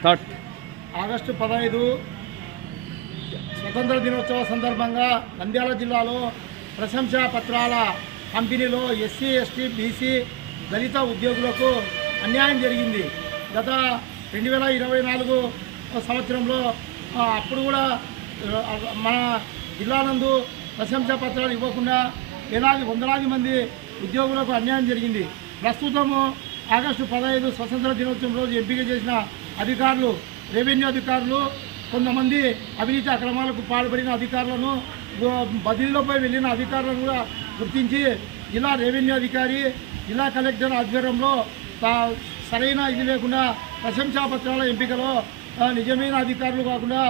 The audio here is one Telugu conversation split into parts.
స్టార్ట్. ఆగస్టు 15 స్వతంత్ర దినోత్సవ సందర్భంగా నంద్యాల జిల్లాలో ప్రశంసా పత్రాల పంపిణీలో ఎస్సీ, ఎస్టీ, బీసీ, దళిత ఉద్యోగులకు అన్యాయం జరిగింది. గత 2024 సంవత్సరంలో అప్పుడు కూడా మన జిల్లా నందు ప్రశంసా పత్రాలు ఇవ్వకుండా వందలాది మంది ఉద్యోగులకు అన్యాయం జరిగింది. ప్రస్తుతము ఆగస్టు 15 స్వతంత్ర దినోత్సవం రోజు ఎంపిక చేసిన అధికారులు, రెవెన్యూ అధికారులు, కొంతమంది అవినీతి అక్రమాలకు పాల్పడిన అధికారులను, బదిలీలోపై వెళ్ళిన అధికారులను కూడా గుర్తించి జిల్లా రెవెన్యూ అధికారి, జిల్లా కలెక్టర్ ఆధ్వర్యంలో సరైన ఇది లేకుండా ప్రశంసా పత్రాల ఎంపికలో నిజమైన అధికారులు కాకుండా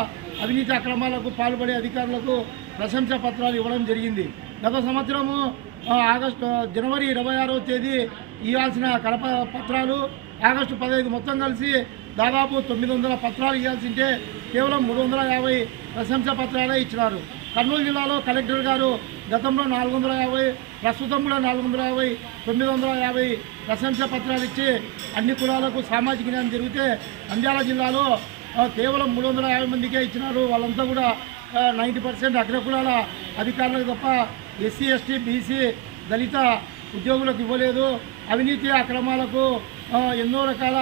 అవినీతి అక్రమాలకు పాల్పడే అధికారులకు ప్రశంసా పత్రాలు ఇవ్వడం జరిగింది. గత సంవత్సరము జనవరి 26వ తేదీ ఇవ్వాల్సిన కడప పత్రాలు ఆగస్టు 15 మొత్తం కలిసి దాదాపు 900 పత్రాలు ఇవ్వాల్సింటే కేవలం 350 ప్రశంసా పత్రాలే ఇచ్చినారు. కర్నూలు జిల్లాలో కలెక్టర్ గారు గతంలో 450, ప్రస్తుతం కూడా 450, 950 ప్రశంసా పత్రాలు ఇచ్చి అన్ని కులాలకు సామాజిక న్యాయం జరిగితే నంద్యాల జిల్లాలో కేవలం 350 మందికే ఇచ్చినారు. వాళ్ళంతా కూడా 90% అగ్రకులాల అధికారులకు తప్ప ఎస్సీ, ఎస్టీ, బీసీ, దళిత ఉద్యోగులకు ఇవ్వలేదు. అవినీతి అక్రమాలకు ఎన్నో రకాల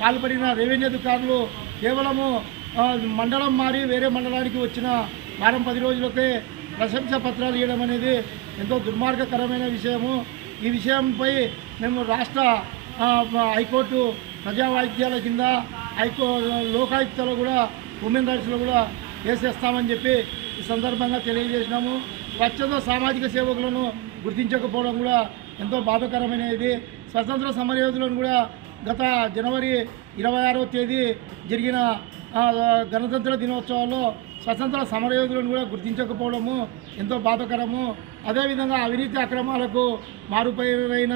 పాల్పడిన రెవెన్యూ అధికారులు కేవలము మండలం మారి వేరే మండలానికి వచ్చిన వారం 10 రోజులకే ప్రశంసా పత్రాలు ఇవ్వడం అనేది ఎంతో దుర్మార్గకరమైన విషయము. ఈ విషయంపై మేము రాష్ట్ర హైకోర్టు ప్రజా వాయిద్యాల కింద లోకాయుక్తలో కూడా ఉమెన్ రైట్స్లో కూడా వేసేస్తామని చెప్పి ఈ సందర్భంగా తెలియజేసినాము. స్వచ్ఛంద సామాజిక సేవకులను గుర్తించకపోవడం కూడా ఎంతో బాధాకరమైనది. స్వతంత్ర సమరయోధులను కూడా గత జనవరి 26వ తేదీ జరిగిన గణతంత్ర దినోత్సవాల్లో స్వతంత్ర సమరయోధులను కూడా గుర్తించకపోవడము ఎంతో బాధాకరము. అదేవిధంగా అవినీతి అక్రమాలకు మారుపైన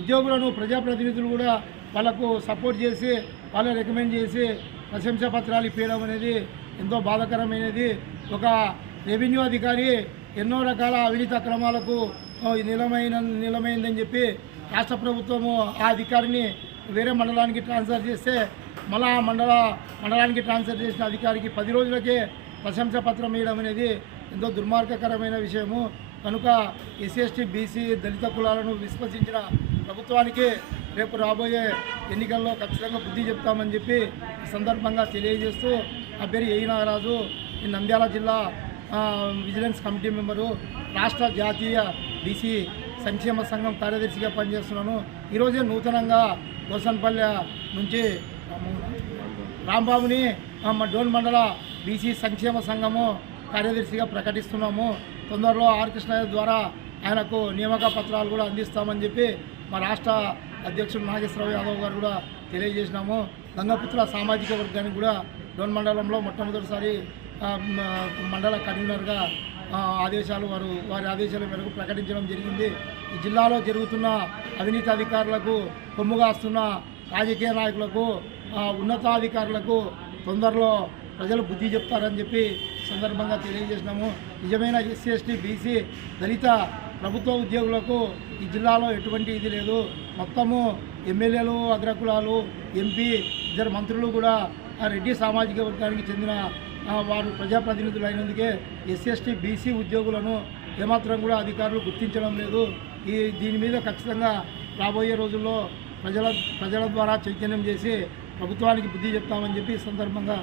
ఉద్యోగులను ప్రజాప్రతినిధులు కూడా వాళ్ళకు సపోర్ట్ చేసి వాళ్ళని రికమెండ్ చేసి ప్రశంసా పత్రాలు ఇప్పించడం అనేది ఎంతో బాధాకరమైనది. ఒక రెవెన్యూ అధికారి ఎన్నో రకాల అవినీతి అక్రమాలకు నిలమైందని చెప్పి రాష్ట్ర ప్రభుత్వము ఆ అధికారిని వేరే మండలానికి ట్రాన్స్ఫర్ చేస్తే మళ్ళా మండలానికి ట్రాన్స్ఫర్ చేసిన అధికారికి 10 రోజులకే ప్రశంసా పత్రం ఇవ్వడం అనేది ఎంతో దుర్మార్గకరమైన విషయము. కనుక ఎస్సీ, ఎస్టీ, బీసీ, దళిత కులాలను విశ్వసించిన ప్రభుత్వానికి రేపు రాబోయే ఎన్నికల్లో ఖచ్చితంగా బుద్ధి చెప్తామని చెప్పి ఈ సందర్భంగా తెలియజేస్తూ నా పేరు ఏ నాగరాజు, ఈ నంద్యాల జిల్లా విజిలెన్స్ కమిటీ మెంబరు, రాష్ట్ర జాతీయ బీసీ సంక్షేమ సంఘం కార్యదర్శిగా పనిచేస్తున్నాను. ఈరోజే నూతనంగా గోసన్పల్లె నుంచి రాంబాబుని డోన్ మండల బీసీ సంక్షేమ సంఘము కార్యదర్శిగా ప్రకటిస్తున్నాము. తొందరలో ఆర్ కృష్ణయ్య ద్వారా ఆయనకు నియామక పత్రాలు కూడా అందిస్తామని చెప్పి మా రాష్ట్ర అధ్యక్షుడు నాగేశ్వరరావు యాదవ్ గారు కూడా తెలియజేసినాము. గంగపుత్ర సామాజిక వర్గానికి కూడా డోన్ మండలంలో మొట్టమొదటిసారి మండల కన్వీనర్గా వారి ఆదేశాల మేరకు ప్రకటించడం జరిగింది. ఈ జిల్లాలో జరుగుతున్న అవినీతి అధికారులకు, కొమ్ముగాస్తున్న రాజకీయ నాయకులకు, ఉన్నతాధికారులకు తొందరలో ప్రజలు బుద్ధి చెప్తారని చెప్పి సందర్భంగా తెలియజేసినాము. నిజమైన ఎస్సీ, ఎస్టీ, బీసీ, దళిత ప్రభుత్వ ఉద్యోగులకు ఈ జిల్లాలో ఎటువంటి ఇది లేదు. మొత్తము ఎమ్మెల్యేలు, అగ్రకులాలు, ఎంపీ, 2 మంత్రులు కూడా రెడ్డి సామాజిక వర్గానికి చెందిన వారు ప్రజాప్రతినిధులు అయినందుకే ఎస్సీ, ఎస్టీ, బీసీ ఉద్యోగులను ఏమాత్రం కూడా అధికారులు గుర్తించడం లేదు. దీని మీద ఖచ్చితంగా రాబోయే రోజుల్లో ప్రజల ద్వారా చైతన్యం చేసి ప్రభుత్వానికి బుద్ధి చెప్తామని చెప్పి ఈ సందర్భంగా